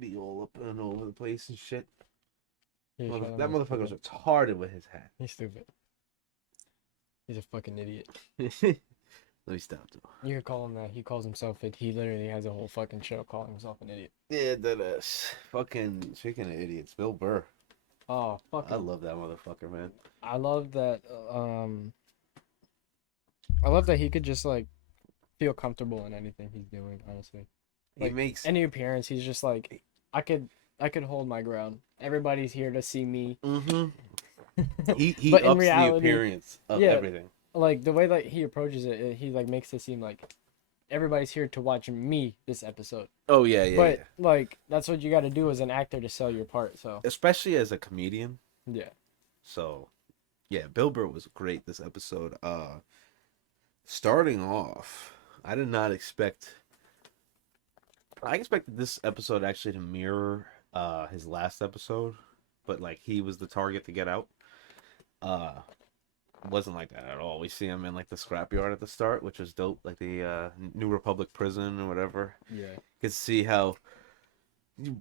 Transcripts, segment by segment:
be all up and over the place and shit. Yeah, shut That up, motherfucker was stupid. retarded with his hat. He's stupid. He's a fucking idiot. Let me stop though. You could call him that. He calls himself it. He literally has a whole fucking show calling himself an idiot. Yeah, that is. Fucking speaking of idiots, Bill Burr. Oh, I fucking. love that motherfucker, man. I love that. I love that he could just like feel comfortable in anything he's doing. Honestly, He like makes. any appearance, he's just like, I could hold my ground. Everybody's here to see me. Mm-hmm. He But in ups the reality, appearance of yeah, everything. like the way that he approaches it, he like makes it seem like everybody's here to watch me this episode. Oh yeah, yeah, But yeah. like that's what you got to do as an actor to sell your part. So Especially as a comedian. yeah, So, yeah, Bill Burr was great this episode. Starting off, I did not expect. I expected this episode actually to mirror his last episode, but like he was the target to get out. Uh, wasn't like that at all. We see him in like the scrapyard at the start, which was dope, like the New Republic prison or whatever. yeah, You could see how you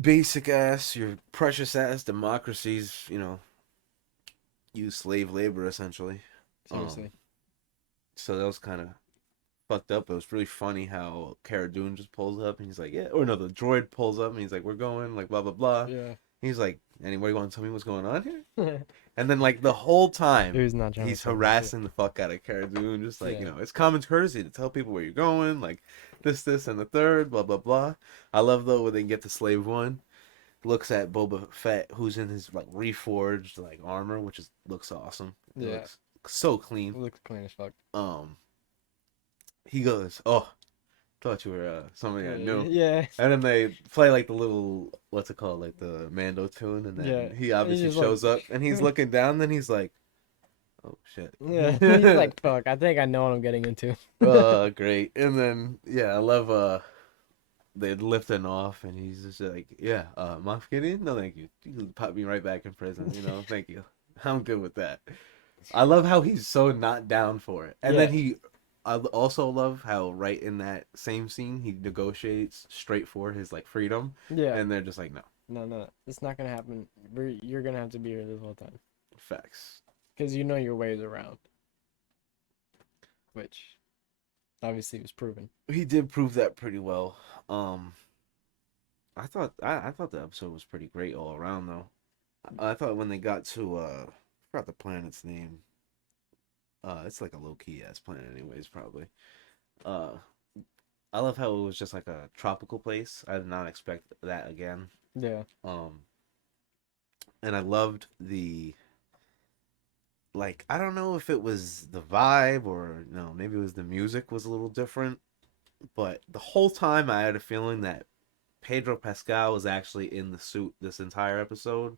basic ass, your precious ass democracies, use slave labor essentially. seriously. So that was kind of fucked up. It was really funny how Cara Dune just pulls up and he's like, yeah, or no, the droid pulls up and he's like, we're going, like, blah, blah, blah. Yeah. He's like, anybody want to tell me what's going on here? And then, like, the whole time, He was not trying to he's say that, harassing the fuck out of Cara Dune, just like, Yeah. it's common courtesy to tell people where you're going, like, this, and the third, blah, blah, blah. I love, though, when they get to Slave One, looks at Boba Fett, who's in his, like, reforged, like, armor, which looks awesome. It Yeah. looks so clean. It looks clean as fuck. He goes, oh, thought you were somebody I knew. Yeah. And then they play like the little, what's it called, like the Mando tune, and then Yeah. he obviously He's shows like- up, and he's looking down, then he's like, oh shit. Yeah. He's like, fuck. I think I know what I'm getting into. Great. And then I love they're lifting off, and he's just like, yeah, Moff Gideon, no thank you. You pop me right back in prison, thank you. I'm good with that. I love how he's so not down for it, and then I also love how right in that same scene he negotiates straight for his like freedom. Yeah. And they're just like, no. No. It's not gonna happen. You're gonna have to be here this whole time. Facts. Because you know your ways around. Which obviously was proven. He did prove that pretty well. I thought the episode was pretty great all around though. I thought when they got to I forgot the planet's name. It's like a low key ass planet anyways, probably. I love how it was just like a tropical place. I did not expect that again. Yeah. And I loved the, like, I don't know if it was the vibe or no, maybe it was the music was a little different, but the whole time I had a feeling that Pedro Pascal was actually in the suit this entire episode,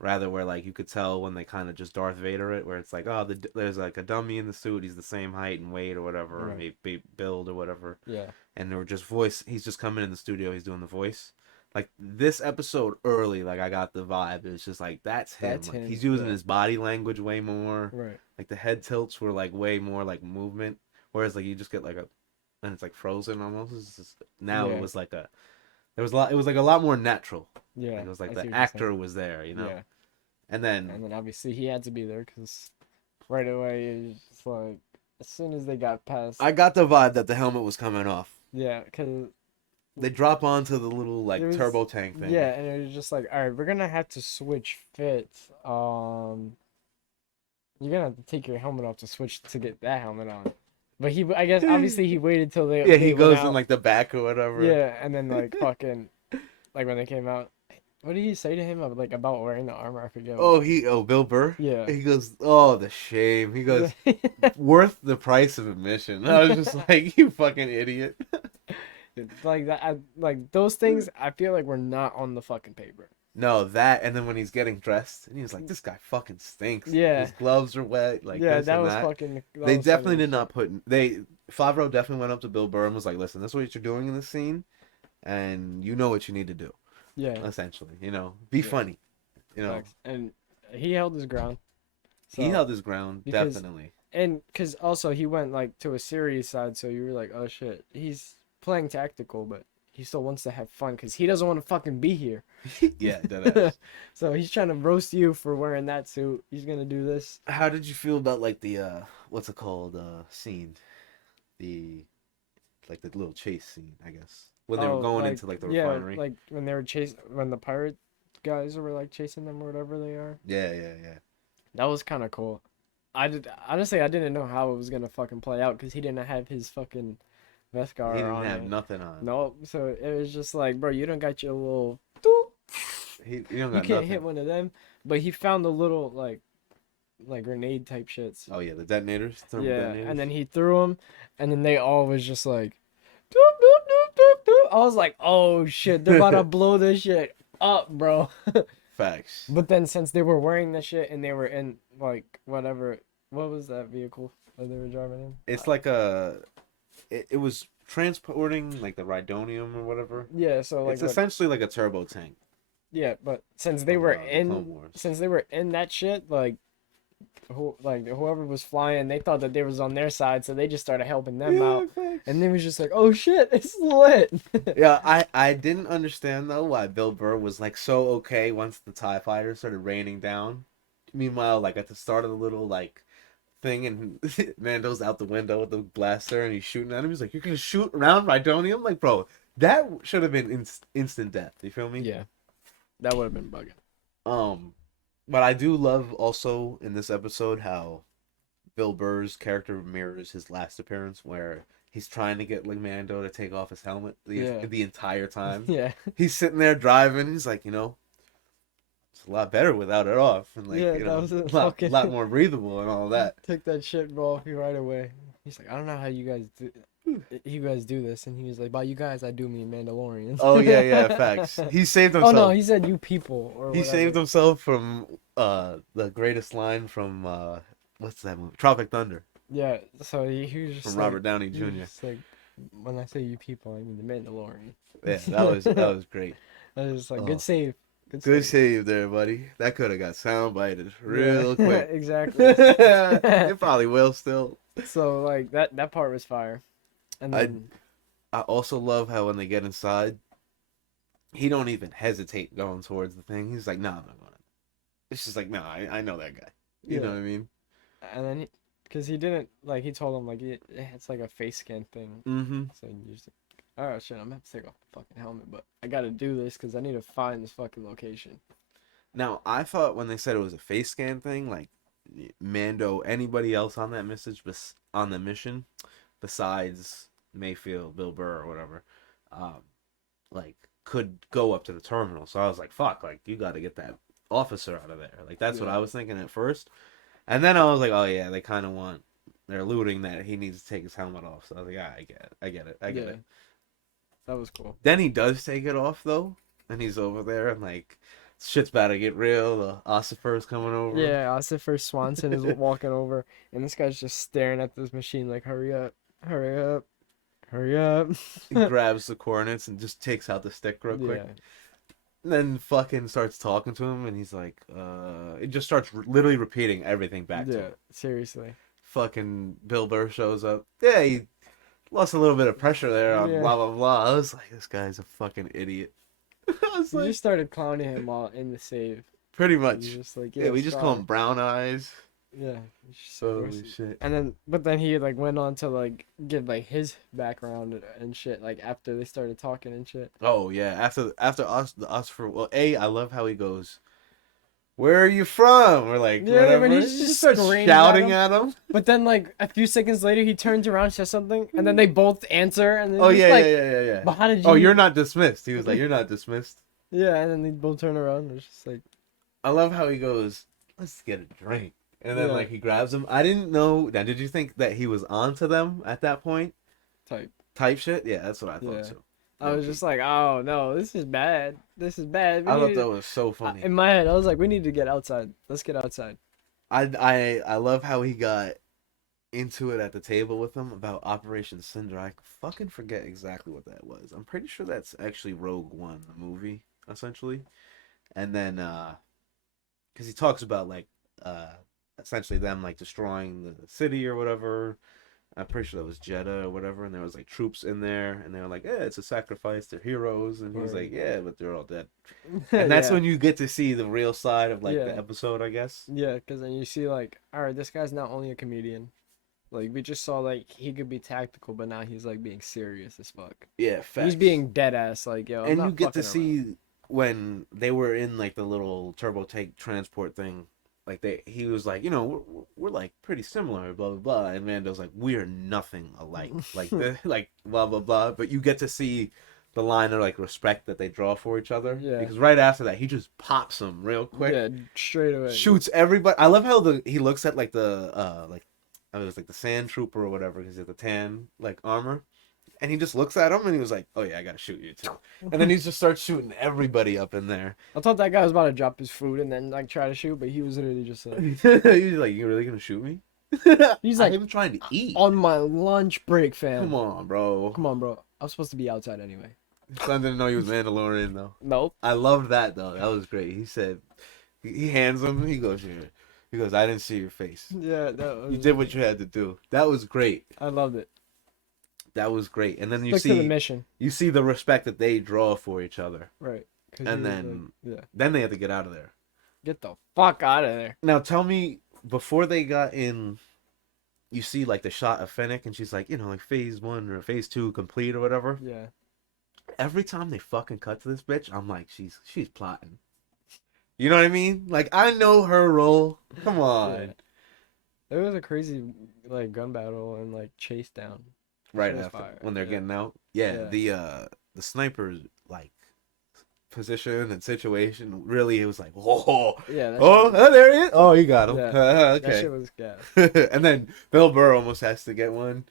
rather where like you could tell when they kind of just Darth Vader it, where it's like, oh, there's like a dummy in the suit, he's the same height and weight or whatever, or maybe build or whatever. Yeah. And they were just he's just coming in the studio, he's doing the voice. Like this episode early, like I got the vibe. It's just like that's him. That's like, him, he's using yeah. his body language way more. Right. Like the head tilts were like way more like movement, whereas like you just get like and it's like frozen almost. It's just, now Yeah. it was like it was like a lot more natural. Yeah. Like, it was like I see the what you're actor saying. was there, Yeah. And then And then obviously he had to be there because right away it's just like as soon as they got past. I got the vibe that the helmet was coming off. Yeah, because. They drop onto the little like It was- turbo tank thing. Yeah, and it was just like, all right, we're gonna have to switch fits. You're gonna have to take your helmet off to switch to get that helmet on. But I guess obviously he waited till they. Yeah, they he went goes out. in like the back or whatever. Yeah, and then like fucking, like when they came out, what did he say to him about wearing the armor? I forget. Bill Burr. Yeah. He goes, oh, the shame. He goes, worth the price of admission. I was just like, you fucking idiot. like that, like those things. I feel like we're not on the fucking paper. No, that, and then when he's getting dressed, and he was like, this guy fucking stinks. Yeah. His gloves are wet. Like, Yeah, this that and was that. fucking. They definitely did not put. Favreau definitely went up to Bill Burr and was like, listen, this is what you're doing in this scene, and you know what you need to do. Yeah. Essentially, be funny. Facts. And he held his ground. He held his ground, because- definitely. And because also he went like to a serious side, so you were like, oh shit, he's playing tactical, but he still wants to have fun because he doesn't want to fucking be here. Yeah, deadass. So he's trying to roast you for wearing that suit. He's gonna do this. How did you feel about like the what's it called scene? The like the little chase scene, I guess. When they were Oh, going like into like the yeah, refinery. like when they were chasing when the pirate guys were like chasing them or whatever they are. Yeah, yeah, yeah. That was kind of cool. I did honestly I didn't know how it was gonna fucking play out because he didn't have his fucking He Vescar didn't on have it. nothing on. No, so it was just like, bro, you don't got your little. Doop. He don't You got can't nothing. hit one of them, but he found the little like grenade type shits. Oh yeah, the detonators, thermal Yeah, detonators. and then he threw them, and then they all was just like, doop doop doop doop doop. I was like, oh shit, they're about to blow this shit up, bro. Facts. But then since they were wearing the shit and they were in like whatever, what was that vehicle that they were driving in? It's like a. It was transporting like the Rhydonium or whatever. Yeah, so like It's what? essentially like a turbo tank. Yeah, but since they From, were the Clone in Wars. since they were in that shit, like whoever was flying, they thought that they was on their side, so they just started helping them out. Facts. And they was just like, "Oh shit, it's lit." Yeah, I didn't understand though why Bill Burr was like so okay once the TIE fighters started raining down. Meanwhile, like at the start of the little like thing, and Mando's out the window with the blaster and he's shooting at him. He's like, "You're gonna shoot around Rhydonium?" Like, bro, that should have been instant death. You feel me? Yeah, that would have been bugging. But I do love also in this episode how Bill Burr's character mirrors his last appearance, where he's trying to get like Mando to take off his helmet Yeah. the entire time. Yeah, He's sitting there driving. He's like, it's a lot better without it off, and like yeah, that was a lot more breathable and all that. took that shit off you right away. He's like, I don't know how you guys do this, and he was like, by you guys, I do mean Mandalorians. Oh yeah, facts. He saved Oh himself. no, he said you people or He whatever. saved himself from the greatest line from what's that movie? Tropic Thunder Yeah, so he was just from like, Robert Downey he Jr. was just like, when I say you people, I mean the Mandalorian. Yeah, that was great. I was just like, Oh. good save. Good save there, buddy. That could have got sound bited real Yeah. quick. Exactly. It probably will still. So like that part was fire. And then I also love how when they get inside, he don't even hesitate going towards the thing. He's like, "No, I'm not going." It's just like, "No, I know that guy." You know what I mean? and then because he didn't like he told him like it's like a face scan thing. Mm-hmm. So you just oh shit, I'm gonna have to take off the fucking helmet, but I gotta do this because I need to find this fucking location. Now, I thought when they said it was a face scan thing, like Mando, anybody else on that on the mission, besides Mayfield, Bill Burr, or whatever, like could go up to the terminal. So I was like, "Fuck!" Like you got to get that officer out of there. Like that's what I was thinking at first, and then I was like, "Oh yeah, they kind of want they're alluding that he needs to take his helmet off." So I was like, "Yeah, I get it. That was cool. Then he does take it off though, and he's over there and like shit's about to get real. The ossifer's coming over. Yeah, Ossifer Swanson is walking over, and this guy's just staring at this machine like, "Hurry up, hurry up, hurry up." He grabs the coordinates and just takes out the stick real quick. Yeah. And then fucking starts talking to him, and he's like, it just starts literally repeating everything back to him. Seriously. Fucking Bill Burr shows up. Yeah, he lost a little bit of pressure there on blah blah blah. I was like, this guy's a fucking idiot. I was You like, just started clowning him while in the save. pretty You're much. just like, Yeah, we just call him sorry. Brown Eyes. Yeah. Holy shit. And then, but then he like went on to like give like his background and shit. Like after they started talking and shit. Oh yeah, after us for well, I love how he goes, "Where are you from?" Or like Yeah, whatever. when he He just starts screams shouting at at him. But then like a few seconds later, he turns around, says something, and then they both answer. And then Oh he's yeah, like, yeah. But how did you? Oh, you're not dismissed. He was like, "You're not dismissed." Yeah, and then they both turn around. And it's just like, I love how he goes, "Let's get a drink," and then Yeah. like he grabs him. I didn't know. Now, did you think that he was onto them at that point? Type shit. Yeah, that's what I thought Yeah. too. I was just like, oh no, this is bad. This is bad. I thought that was so funny. In my head, I was like, we need to get outside. Let's get outside. I love how he got into it at the table with him about Operation Cinder. I fucking forget exactly what that was. I'm pretty sure that's actually Rogue One, the movie, essentially. And then, because he talks about like, essentially them like destroying the city or whatever, I'm pretty sure that was Jeddah or whatever, and there was like troops in there, and they were like, "Yeah, it's a sacrifice. They're heroes," and he's Or like, "Yeah, but they're all dead." And that's yeah, when you get to see the real side of like the yeah, episode, I guess. yeah. Because then you see like, all right, this guy's not only a comedian. Like we just saw like he could be tactical, but now he's like being serious as fuck. Yeah, He's facts. being dead ass. Like yo, I'm And you not get to fucking around. see when they were in like the little turbo tank transport thing, like he was like, we're like pretty similar, blah blah blah, and Mando's like, we're nothing alike, like the like blah blah blah. But you get to see the line of like respect that they draw for each other, Yeah, because right after that he just pops him real quick, yeah, straight away. shoots everybody. I love how he looks at like the like it was like the sand trooper or whatever, because he has the tan like armor, and he just looks at him and he was like, "Oh yeah, I gotta shoot you too." And then he just starts shooting everybody up in there. I thought that guy was about to drop his food and then like try to shoot, but he was literally just like, He's like, "You really gonna shoot me?" he's I'm like, even trying to eat. on my lunch break, fam. Come on, bro. Come on, bro. I was supposed to be outside anyway. Son didn't know he was Mandalorian though. Nope. I loved that though. That was great. He said, he hands him. He goes here. He goes, "I didn't see your face. Yeah, that was, You did what you had to do." That was great. I loved it. That was great. And then Stick to the mission, you see the respect that they draw for each other. right? 'Cause And he was then like, yeah, then they have to get out of there. get the fuck out of there. Now tell me, before they got in, you see like the shot of Fennec, and she's like, like phase 1 or phase 2 complete or whatever. Yeah, Every time they fucking cut to this bitch, I'm like, she's plotting. You know what I mean? Like, I know her role. Come on. yeah. There was a crazy like gun battle and like chase down. Right Shit was after fire. when they're Yeah. getting out. Yeah, Yeah. the sniper's like position and situation really, it was like, whoa. Yeah, that Oh, shit, there he is. Oh, you got him. yeah, that Okay. shit was gas. And then Bill Burr almost has to get one.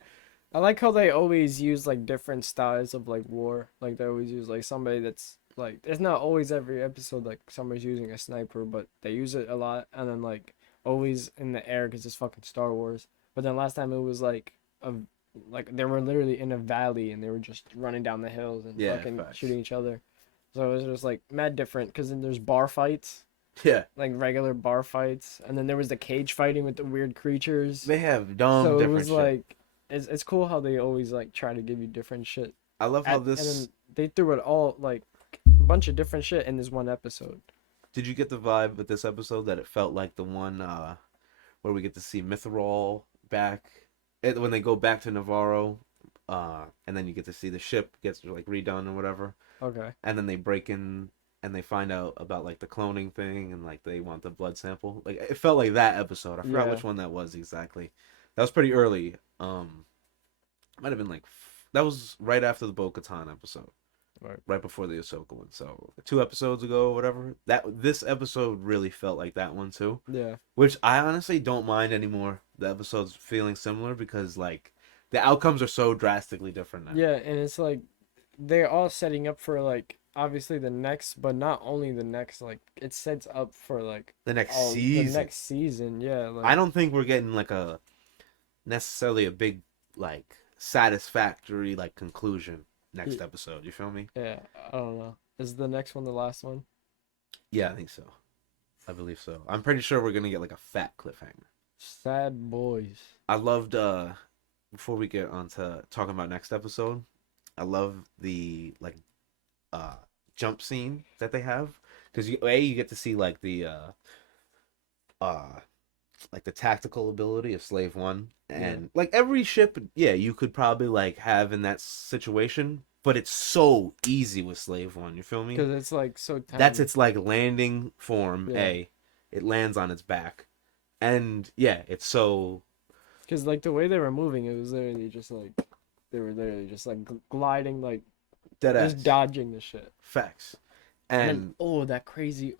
I like how they always use like different styles of like war. Like they always use like somebody that's like it's not always every episode like somebody's using a sniper, but they use it a lot. And then like always in the air because it's fucking Star Wars. But then last time it was like they were literally in a valley and they were just running down the hills and Yeah, fucking facts. shooting each other. So it was just like mad different because then there's bar fights, Yeah. like regular bar fights, and then there was the cage fighting with the weird creatures. They have dumb So it different was shit. like it's cool how they always like try to give you different shit. I love how And this. then they threw it all like a bunch of different shit in this one episode. Did you get the vibe with this episode that it felt like the one where we get to see Mithril back when they go back to Navarro, and then you get to see the ship gets like redone or whatever, Okay. and then they break in and they find out about like the cloning thing and like they want the blood sample. Like it felt like that episode. I forgot Yeah. which one that was exactly. That was pretty early. Might have been like that was right after the Bo-Katan episode. Right before the Ahsoka one. So 2 episodes ago or whatever. This episode really felt like that one too. Yeah. Which I honestly don't mind anymore. The episodes feeling similar because like the outcomes are so drastically different now. Yeah, and it's like they're all setting up for like obviously the next, but not only the next. Like it sets up for like The next all season. the next season. Yeah. Like I don't think we're getting like a necessarily a big like satisfactory like conclusion next Yeah. episode. You feel me? Yeah. I don't know. Is the next one the last one? Yeah, I think so. I believe so. I'm pretty sure we're gonna get like a fat cliffhanger. Sad boys. I loved before we get on to talking about next episode, I love the like jump scene that they have because you get to see like the tactical ability of Slave One, and like every ship, yeah, you could probably like have in that situation, but it's so easy with Slave One. You feel me? Because it's like so tiny. That's its like landing form. Yeah. It lands on its back, and yeah, it's so Because like the way they were moving, it was literally just like they were literally just like gliding, like dead ass just dodging the shit. facts. And And then, oh, that crazy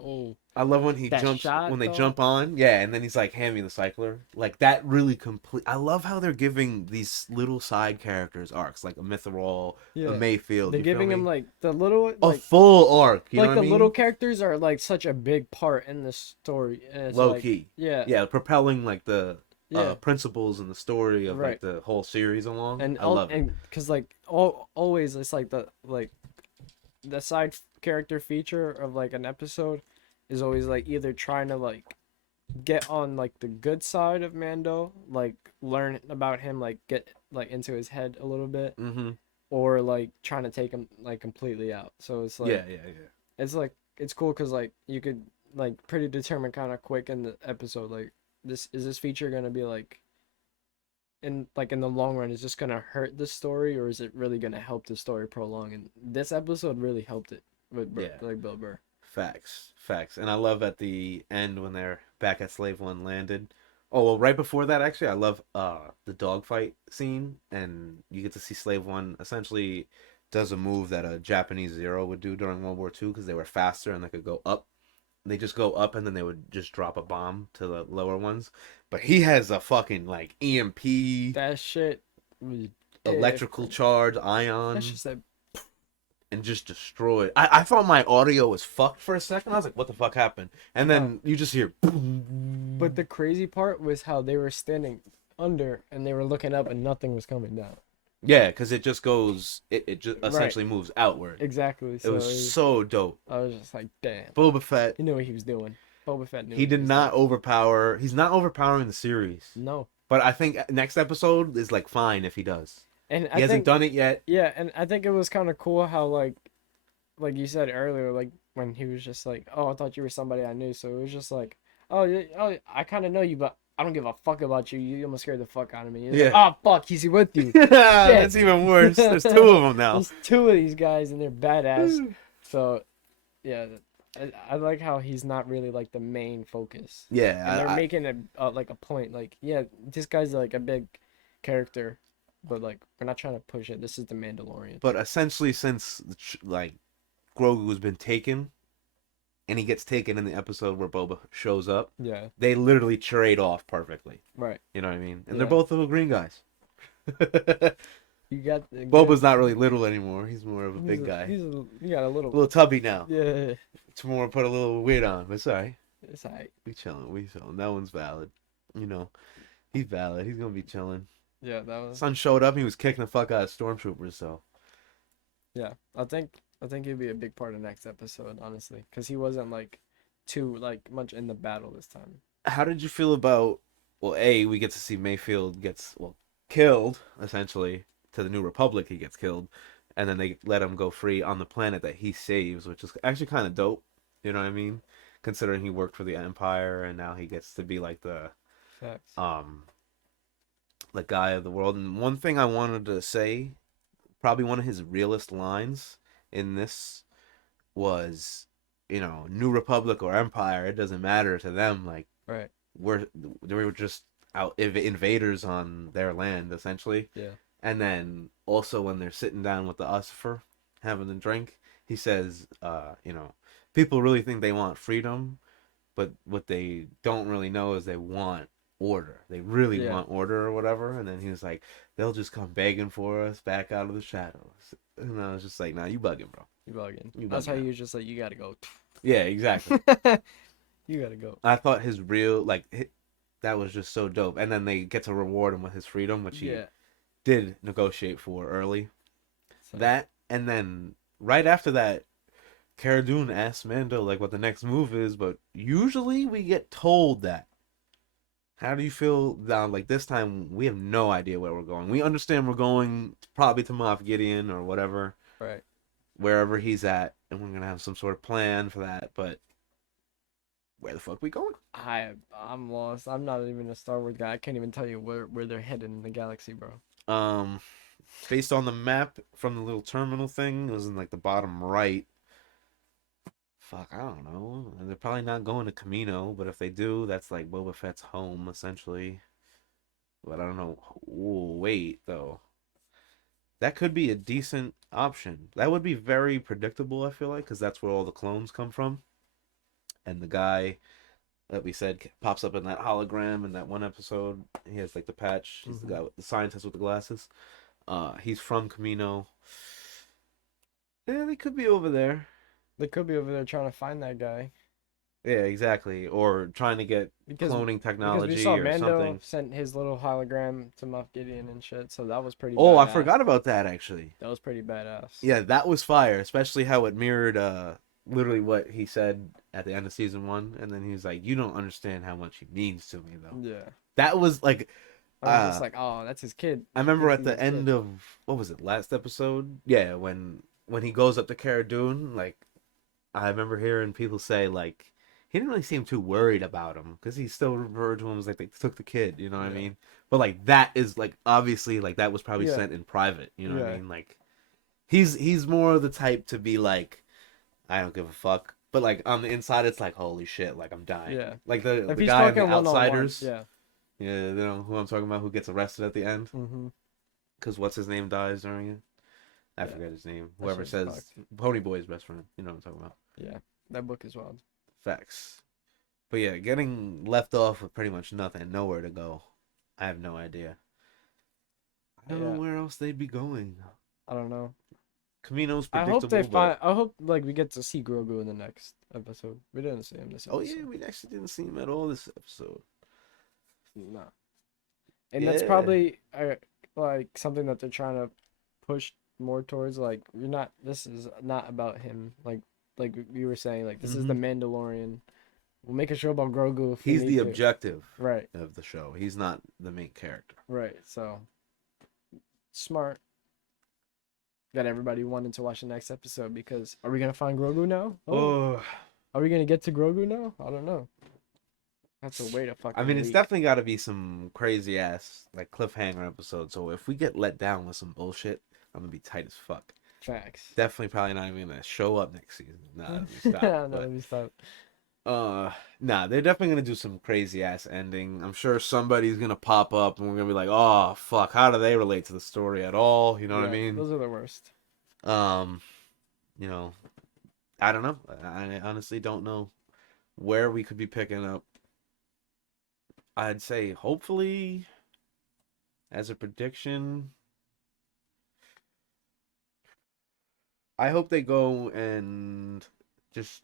I love when that jumps shot, when they though. jump on, yeah, and then he's like, "Hand me the cycler." Like that really complete. I love how they're giving these little side characters arcs, like a Mithril, Yeah. a Mayfield. They're you feel giving me? him like the little a like full arc. You know like what the I mean? little characters are like such a big part in the story. And it's Low like, key. Yeah. Yeah, propelling like the Yeah. principles and the story of Right. like the whole series along. And I love it. and because like always it's like the side character feature of like an episode is always like either trying to like get on like the good side of Mando, like learn about him, like get like into his head a little bit, Mm-hmm. or like trying to take him like completely out. So Yeah, yeah, yeah. it's like it's cool because like you could like pretty determine kind of quick in the episode like this feature gonna be like in the long run is this gonna hurt the story or is it really gonna help the story prolong? And this episode really helped it with Yeah. like Bill Burr. Facts, facts. And I love at the end when they're back at Slave One landed. Oh well, right before that, actually, I love the dogfight scene, and you get to see Slave One essentially does a move that a Japanese Zero would do during World War II because they were faster and they could go up. They just go up and then they would just drop a bomb to the lower ones. But he has a fucking like EMP, That shit was electrical different. charge, That's ion, just that. and just destroy it. I thought my audio was fucked for a second. I was like, what the fuck happened? And No, then you just hear but boom. the crazy part was how they were standing under and they were looking up and nothing was coming down. Yeah, because it just goes, it just Right, essentially moves outward. exactly. It was so dope. I was just like, damn, Boba Fett, he knew what he was doing. Boba Fett knew he what he did was not doing. overpower. He's not overpowering the series. No, But I think next episode is like fine if he does. and He I hasn't think done it yet. yeah, and I think it was kind of cool how like you said earlier, like when he was just like, "Oh, I thought you were somebody I knew," so it was just like, "Oh, oh I kind of know you, but I don't give a fuck about you. You almost scared the fuck out of me." It's like, Yeah. "Oh fuck, he's with you." That's Shit. even worse. There's two of them now. There's two of these guys and they're badass. So yeah, I like how he's not really like the main focus, and Yeah, they're making it like a point. Like, yeah, this guy's like a big character, but like we're not trying to push it. This is the Mandalorian. but essentially since like Grogu's been taken, and he gets taken in the episode where Boba shows up, Yeah, they literally trade off perfectly. right. You know what I mean? And they're Yeah, both little green guys. you got the good. Boba's not really little anymore. He's more of a big guy. You got a A little. little tubby now. Yeah, It's more put a little weight on, but sorry. it's alright. We chilling. We chilling. That one's valid. You know, he's valid. He's gonna be chilling. Yeah, that was. Son showed up. He was kicking the fuck out of stormtroopers. So Yeah, I think he'd be a big part of next episode, honestly, because he wasn't like too like much in the battle this time. how did you feel about? Well, we get to see Mayfield gets killed essentially to the New Republic. He gets killed, and then they let him go free on the planet that he saves, which is actually kind of dope. You know what I mean? Considering he worked for the Empire and now he gets to be like Facts. um the guy of the world. And one thing I wanted to say, probably one of his realest lines in this was, New Republic or Empire, it doesn't matter to them. Like Right. we're they were just out invaders on their land essentially. Yeah. And then also when they're sitting down with the Usifer having a drink, he says, people really think they want freedom, but what they don't really know is they want order. They really Yeah. want order or whatever. And then he was like, they'll just come begging for us back out of the shadows. And I was just like, nah, you bugging, bro. You bugging. You That's how bugging out. you just like you gotta go. Yeah, exactly. You gotta go. I thought his real, that was just so dope. And then they get to reward him with his freedom, which he Yeah. did negotiate for early. So, That, and then right after that, Cara Dune asks Mando like what the next move is, but usually we get told that. How do you feel now? Like this time, we have no idea where we're going. We understand we're going probably to Moff Gideon or whatever, right. wherever he's at, and we're gonna have some sort of plan for that. But where the fuck we going? I'm lost. I'm not even a Star Wars guy. I can't even tell you where they're headed in the galaxy, bro. Um, Based on the map from the little terminal thing, it was in like the bottom right. Fuck, I don't know. And they're probably not going to Camino, but if they do, that's like Boba Fett's home essentially. But I don't know. Ooh, wait though. That could be a decent option. That would be very predictable, I feel like, because that's where all the clones come from. And the guy that we said pops up in that hologram in that one episode. He has like the patch. He's the guy with the scientist with the glasses. He's from Camino. Yeah, they could be over there. They could be over there trying to find that guy Yeah, exactly. Or trying to get because cloning because we technology saw or Mando something. sent his little hologram to Moff Gideon and shit. So that was pretty. Oh, I badass. forgot about that actually. That was pretty badass. Yeah, that was fire, especially how it mirrored literally what he said at the end of season 1, and then he was like, "You don't understand how much he means to me, though." Yeah. That was like, I was just like, oh, that's his kid. I He remember thinks at he's the his kid. end of what was it, last episode? Yeah, when he goes up to Cara Dune, like I remember hearing people say like he didn't really seem too worried about him because he still referred to him as like they took the kid, you know what I Yeah. mean? But like that is like obviously like that was probably Yeah. sent in private, you know what I Yeah. mean? Like he's more of the type to be like I don't give a fuck, but like on the inside it's like holy shit, like I'm dying. Yeah. Like If the he's guy on the talking one on one, Outsiders, yeah. yeah, you know who I'm talking about, who gets arrested at the end Mm-hmm. because what's his name dies during it. I Yeah. forget his name. That Whoever shit's says fucked. Pony Boy's best friend, you know what I'm talking about. Yeah. That book is wild. Facts. But yeah, getting left off with pretty much nothing, nowhere to go. I have no idea. I don't know Yeah. where else they'd be going. I don't know. Camino's I hope they predictable, but find. I hope like we get to see Grogu in the next episode. We didn't see him this oh yeah, episode. we actually didn't see him at all this episode. No. And that's Yeah. probably like something that they're trying to push more towards. Like you're not. This is not about him. Like you were saying. Like this is the Hmm. Mandalorian. We'll make a show about Grogu if we He's need the to. objective Right. of the show. He's not the main character. Right. So smart. Got everybody wanting to watch the next episode because are we gonna find Grogu now? Oh, Oh, are we gonna get to Grogu now? I don't know. That's a wait a I fucking mean, it's week. definitely got to be some crazy ass like cliffhanger episode. So if we get let down with some bullshit, I'm gonna be tight as fuck. Facts. Definitely, probably not even gonna show up next season. Nah, let me stop. No, But let me stop. nah, they're definitely gonna do some crazy ass ending. I'm sure somebody's gonna pop up and we're gonna be like, oh fuck, how do they relate to the story at all? You know what I Yeah, mean? those are the worst. Um, you know, I don't know. I honestly don't know where we could be picking up. I'd say hopefully as a prediction, I hope they go and just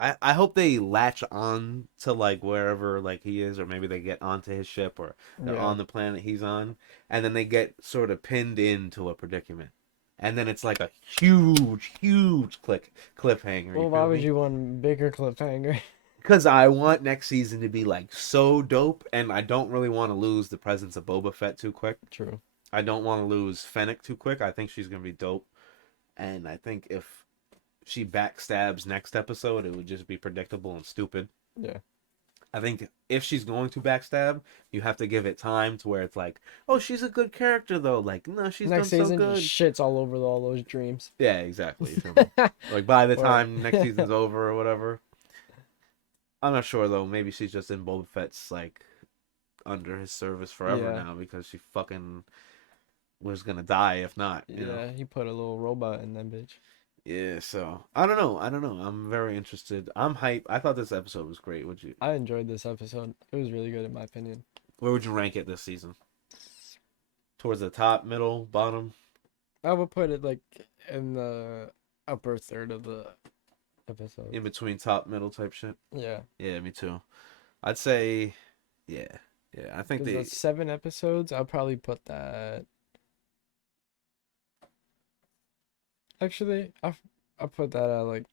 I hope they latch on to like wherever like he is, or maybe they get onto his ship, or they're Yeah. on the planet he's on, and then they get sort of pinned into a predicament, and then it's like a huge cliffhanger. You Well, why feel would me? you want bigger cliffhanger? Because I want next season to be like so dope, and I don't really want to lose the presence of Boba Fett too quick. True. I don't want to lose Fennec too quick. I think she's gonna be dope, and I think if she backstabs next episode, it would just be predictable and stupid. Yeah. I think if she's going to backstab, you have to give it time to where it's like, oh, she's a good character though. Like, no, she's done Next so season just good. shits all over all those dreams. Yeah, exactly. You feel me? Like by the Or time next season's over or whatever, I'm not sure though. Maybe she's just in Boba Fett's like under his service forever yeah. now because she fucking was gonna die if not. You know. Yeah, he put a little robot in that bitch. Yeah. So I don't know. I don't know. I'm very interested. I'm hype. I thought this episode was great. Would you? I enjoyed this episode. It was really good in my opinion. Where would you rank it this season? Towards the top, middle, bottom? I would put it like in the upper third of the episode. In between top, middle type shit? Yeah. Yeah, me too. I'd say, yeah. Yeah, I think Because they. that's 7 episodes. I'll probably put that. Actually, I'll put that at like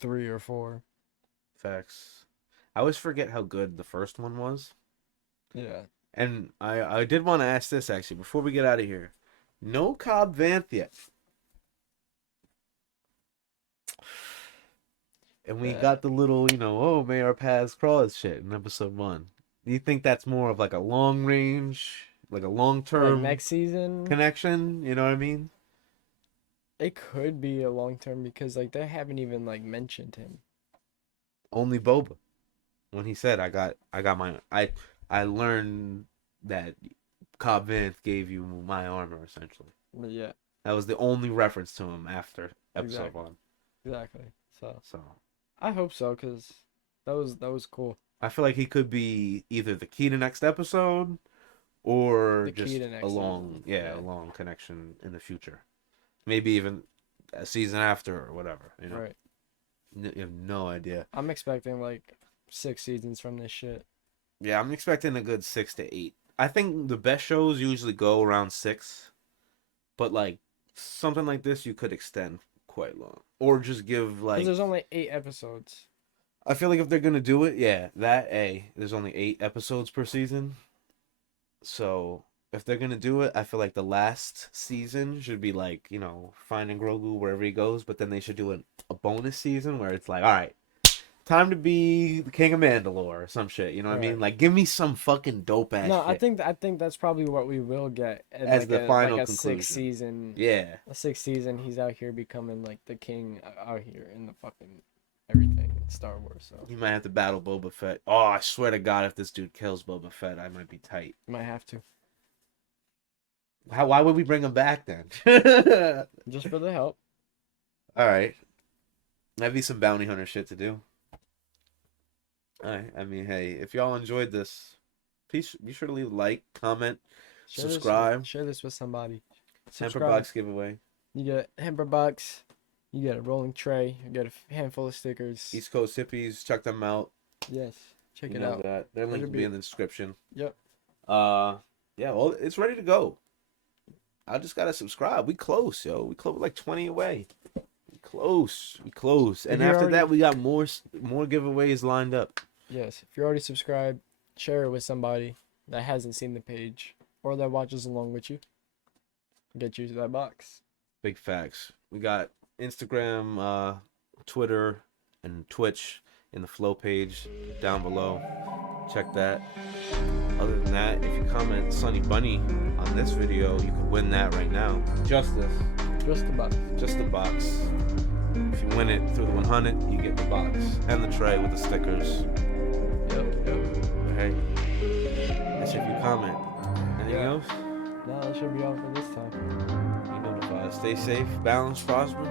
3 or 4. Facts. I always forget how good the first one was. Yeah. And I did want to ask this actually before we get out of here. No Cobb Vanth yet. And we Yeah. got the little, oh, may our paths cross shit in episode 1. Do you think that's more of like a long range, like a long For like term next season, connection? You know what I mean? it could be a long term because like they haven't even like mentioned him. Only Boba. When he said I learned that Cobb Vanth gave you my armor essentially. But yeah, That was the only reference to him after episode exactly. 1. Exactly. So So I hope so because that was cool. I feel like he could be either the key to next episode or The just key to next season. a Yeah. long connection in the future. Maybe even a season after or whatever, Right. You have no idea. I'm expecting like 6 seasons from this shit. Yeah, I'm expecting a good 6 to 8. I think the best shows usually go around 6, but like something like this you could extend quite long. Or just give like. Because there's only 8 episodes. I feel like if they're gonna do it, yeah, there's only 8 episodes per season. So if they're gonna do it, I feel like the last season should be like, finding Grogu wherever he goes, but then they should do a bonus season where it's like, all right, time to be the King of Mandalore or some shit. You know what I mean? Like, give me some fucking dope ass. No, shit. I think that's probably what we will get As like the final like a conclusion. 6th season. Yeah. A 6th season, he's out here becoming like the king out here in the fucking everything in Star Wars. So You might have to battle Boba Fett. Oh, I swear to God, if this dude kills Boba Fett, I might be tight. might have to. Why would we bring him back then? Just for the help. All right. That'd be some bounty hunter shit to do. All right. I mean, hey, if y'all enjoyed this, please be sure to leave a like, comment, subscribe. Share this with somebody. Hamper box giveaway. You get a hamper box. You get a rolling tray. You get a handful of stickers. East Coast Hippies, check them out. Yes, check it out. That. Their link will be in the description. Yep. Yeah. Well, it's ready to go. I just gotta subscribe. We close, yo. We close like 20 away. We close. And after that, we got more giveaways lined up. Yes. If you're already subscribed, share it with somebody that hasn't seen the page or that watches along with you. Get you to that box. Big facts. We got Instagram, Twitter, and Twitch in the flow page down below. Check that. Other than that, if you comment Sunny Bunny on this video, you could win that right now. Just this. Just the box. Just the box. If you win it through the 100, you get the box and the tray with the stickers. Yep. Hey, that's if you comment. Anything else? No, that should be all for this time. Be notified. Stay safe, balanced, prosper.